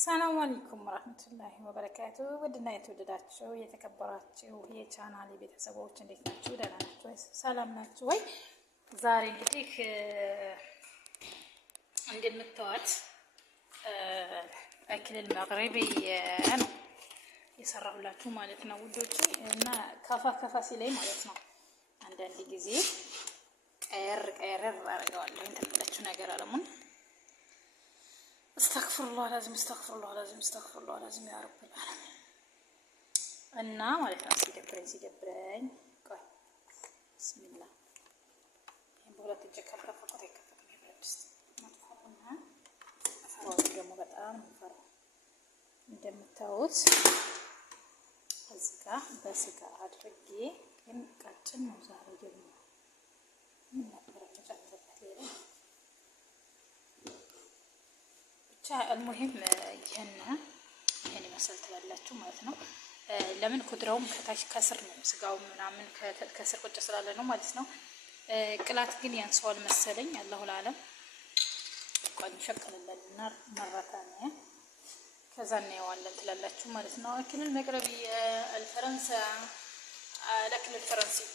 ሰላም አለይኩም ወራህመቱላሂ ወበረካቱ። ውድና የተወደዳችሁ የተከበራችሁ የቻናሌ ቤተሰቦች እንዴት ናችሁ? ደህና ናችሁ ወይ? ሰላም ናችሁ ወይ? ዛሬ እንግዲህ እንደምታዩት አክል መግሪቢያ ነው የሰራሁላችሁ ማለት ነው ውዶቼ። እና ካፋ ሲለኝ ማለት ነው አንዳንድ ጊዜ ቀየር አደርገዋለሁ እንትን ነገር አለሙን استغفر الله العظيم يا رب العالمين እና ማለት ነው ሲደብረኝ ቆይ ቢስሚላህ ይሄን በሁለት እጅ ከፈለኩት አይከፈትም ይብረድስ ማጥፋውና አፈራው ደግሞ በጣም ፈራ እንደምታዩት እዚህ ጋር በስጋ አድርጌ ግን ቀጭን ነው ዛሬ ደግሞ ምን ነበር ተጨምረበት ሌላ المهم ይሄን ይመስል ትላላችሁ ማለት ነው። ለምን ኩድራውም ከታች ከስር ነው ስጋው ምናምን ከስር ቁጭ ስላለ ነው ማለት ነው። ቅላት ግን ያንሰዋል መሰለኝ አላሁ አለም። ቆይ ሸቀለልና መረታኔ ከዛ እናየዋለን ትላላችሁ ማለት ነው። አክል المغربي الفرنسا الاكل الفرنسي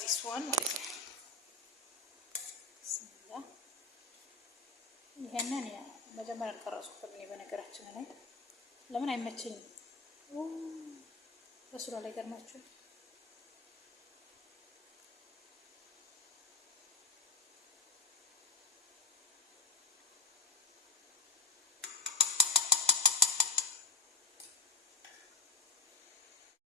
this one ማለት ነው። bismillah ይሄንን ያ መጀመሪያ ቀረጽኩት ነው በነገራችን ላይ ለምን አይመችኝም በስራ ላይ ገርማችሁ